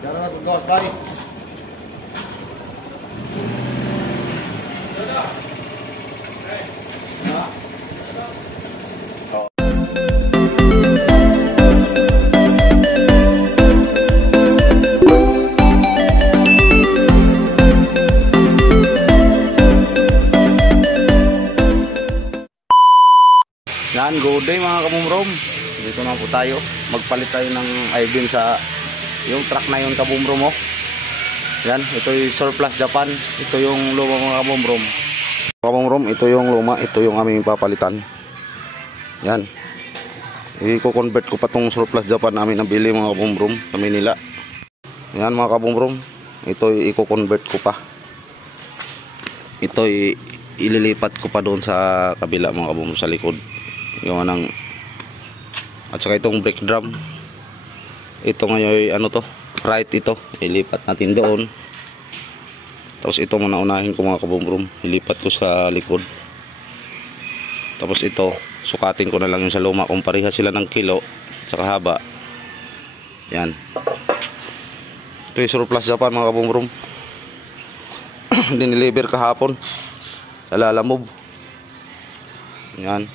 Jangan gawas balik. Yan, good day mga kabumrom. Dito na po tayo. Magpalit tayo ng I-beam sa yung truck na yun kabumrom mo. Yan, ito yung surplus Japan. Ito yung luma mga kabumrom. Kabumrom, ito yung luma. Ito yung aming papalitan. Yan. I-convert ko pa tong surplus Japan namin nabili mga kabumrom sa Manila. Yan mga kabumrom. Ito i-convert ko pa. Ito ililipat ko pa doon sa kabila mga kabumrom sa likod. Yung anang at saka itong brake drum, ito ngayon ano to, right, ito ilipat natin doon. Tapos ito muna unahin ko mga kabumrom, ilipat ko sa likod. Tapos ito sukatin ko na lang yung sa luma kung pareha sila ng kilo at saka haba. Yan, ito yung surplus Japan mga kabumrom. Diniliver kahapon sa Lalamove. Yan,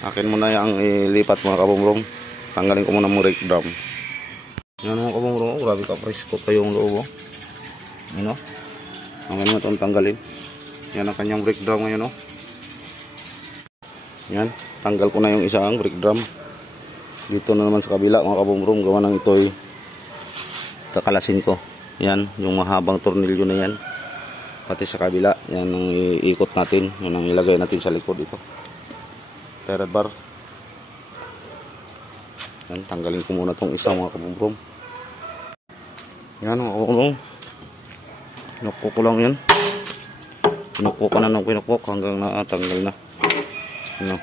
akin muna yung ilipat mga kabumrom. Tanggalin ko muna ng brake drum. Yan mga kabumrom, grabe ka presko pa yung loob. Ano? Akin mo itong tanggalin. Yan ang kanyang brake drum ngayon. Yan, tanggal ko na yung isang brake drum. Dito na naman sa kabila mga kabumrom, gawa ng ito'y kakalasin ko. Yan, yung mahabang tornilyo na yan. Pati sa kabila, yan ang iikot natin. Yan ang ilagay natin sa likod ito. Thread bar. Yan, tanggalin ko muna tong isang mga kabumrom. Yan mga kabumrom, kinukok ko lang yan. Kinukok ka na ng kinukok hanggang natanggal na. Ano?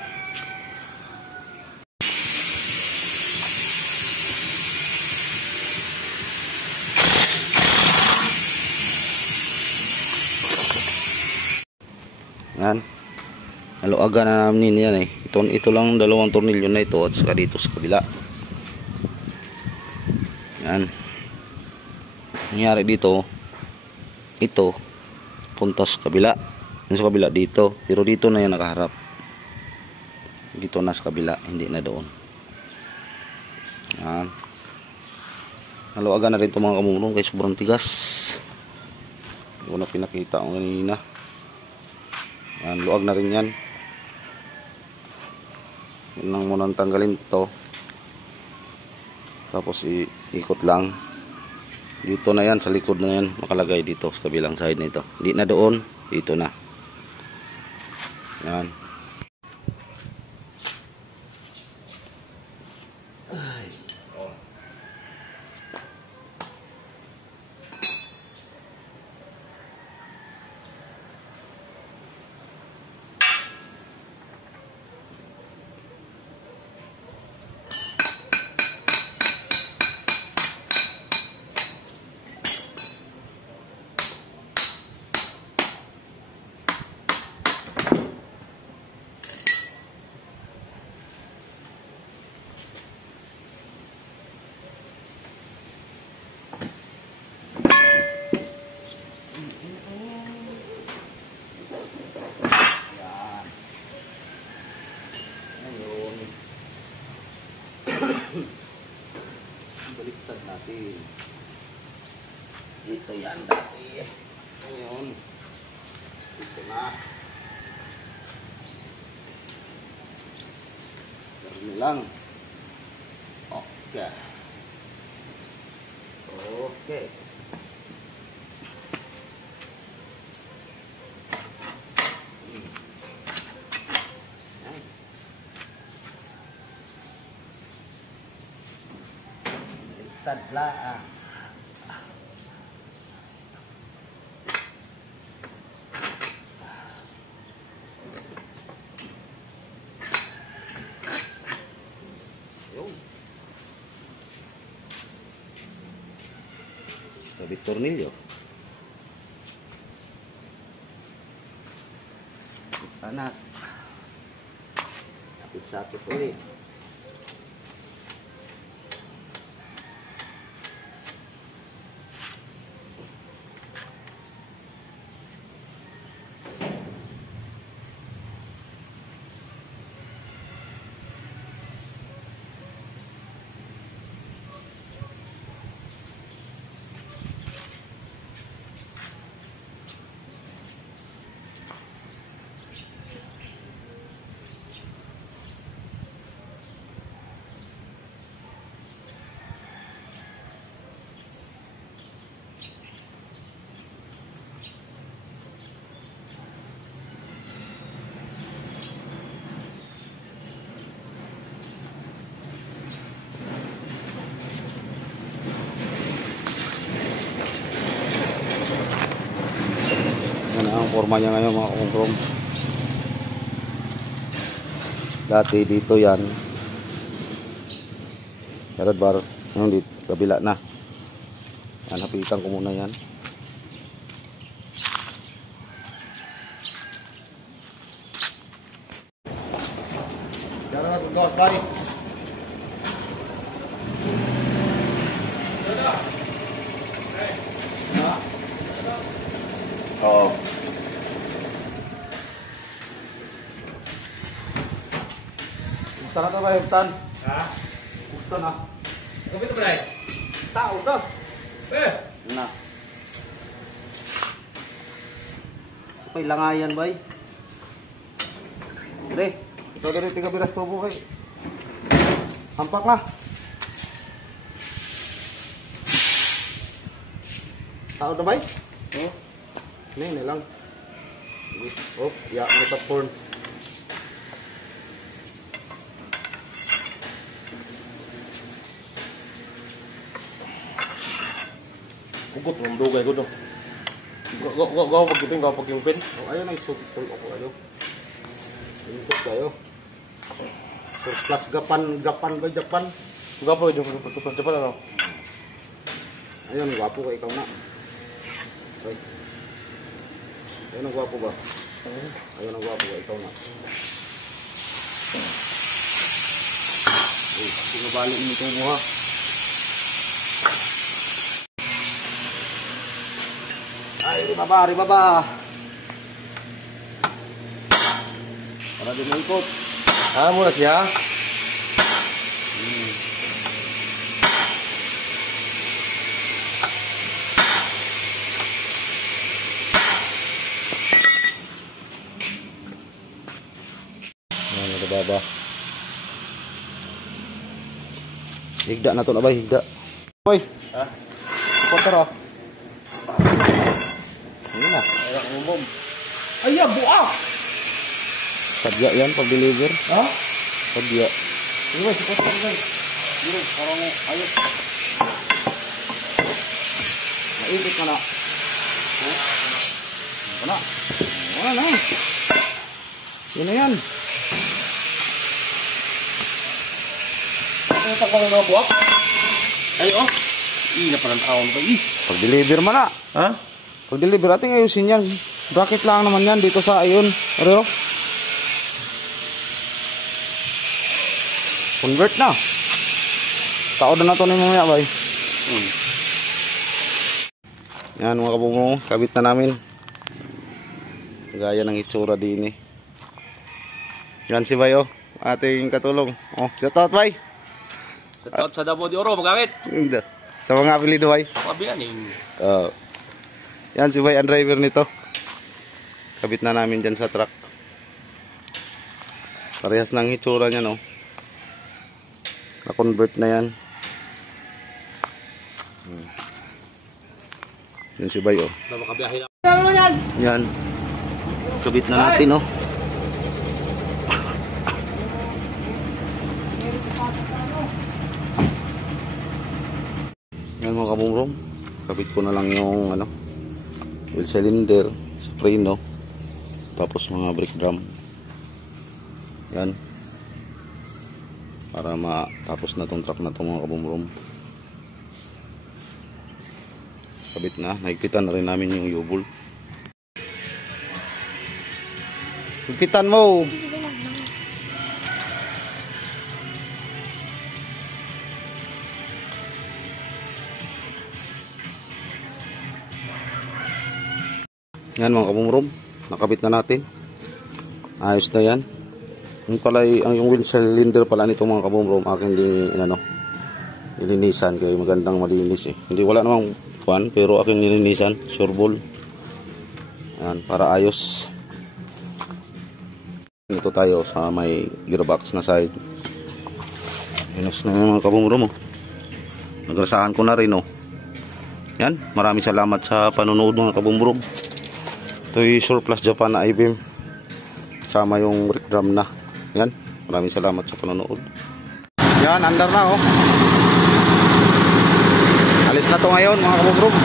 Yan, naluaga na namin yan eh. Ito lang dalawang tornilyo na ito at saka dito sa kabila. Yan, nangyari dito, ito punta sa kabila, yung sa kabila dito, pero dito na yan nakaharap. Dito na sa kabila, hindi na doon. Yan, naluaga na rin ito mga kamumulong kaya sobrang tigas. Hindi ko na pinakita ko kanina. Yan, luag na rin yan. Yan lang muna tanggalin ito. Tapos ikot lang. Dito na yan, sa likod na yan. Makalagay dito sa kabilang side na ito. Hindi na doon, dito na. Yan. Ay. Oh. Baliktad natin. Ito yan dati. Ngayon, ito na. Dami lang. Okay. Okay. Tadlaan. Yun. Sabit tornilyo. Anak. Sapit ulit. forma niya ngayon mga kabumrom. Dati dito yan. Yarad bar. Ngayon dito, kabila na. Yan, hapitan ko muna yan. Yarad, gawas balik. Oo. Buktan na ito ba, buktan? Ha? Buktan na. Kapit ba tayo? Tao ito. Na. So, may langayan ba? Pre, ito din tiga biras tubo kay. Ampak na. Tao na ba? Oh. Ini lang. Oh, ya, may porn. Kugot ng dugay ko to. Gawa pagkiting, gawa pagkimpin. Oh, ayaw na isutul ako ayo. Ikot kayo. Surplus Japan ba Japan? Gawa po yung Japan ano? Ayun, gwapo ka ikaw na. Okay. Ayun ang gwapo ba? Ayun ang gwapo ka ikaw na. Uy, sinabalik mo itong buha. Ay, ribaba. Para di mo ikot. Ah, muna siya. Ribaba. Higda na to na ba? Higda. Boy. Ha? Kotor ah. Ini na. Ay, kumom. Ay, buak! Sadya yan pag deliver. Ha? Sadya. Ini ba, sikot ko guys. Dito, parang ayos. Naipit ka na. Ano? Wala na. Sino yan? Ano yung takbo ng buak? Ay, oh. Na parang taon pa. Pag deliver man na. Ha? Pag deliver ating ayusin yan. Bracket lang naman yan dito sa ayun. Areo. Convert na. Tao na to ni mamaya bay. Yan mga kabungo, kabit na namin. Gaya ng itsura din eh. Yan si Bay oh, ating katulong. Oh, shout out Bay. Shout out sa Davao de Oro, magkakit. Sa mga apelido Bay. Pabihan eh. Yan si Bay ang driver nito. Kabit na namin dyan sa truck. Parehas ng itsura niya no. Na-convert na yan. Yan si Bay oh. Makabiyahin na. Yan. Kabit na natin oh. Yan mga kabumrom. Kabit ko na lang yung ano, wheel cylinder, spray no. Tapos mga brake drum. Yan. Para matapos na tong truck na tong mga kabumrom. Kabit na, nahigpitan na rin namin yung U-bolt. Higpitan mo. Yan mga kabumrom, nakabit na natin. Ayos na yan. Yung pala yung wheel cylinder pala nito mga kabumrom akin nilinisan kaya magandang malinis eh. Hindi wala namang fan pero aking nilinisan, sureball. Ayan, para ayos. Ito tayo sa may gearbox na side. Inos na yung mga kabumrom oh. Nagrasahan ko na rin oh. Yan, maraming salamat sa panonood mga kabumrom. Ito yung surplus Japan na I-beam. Sama yung brake drum na. Yan, maraming salamat sa panonood. Yan, andar na oh. Alis na to ngayon mga kabumrom.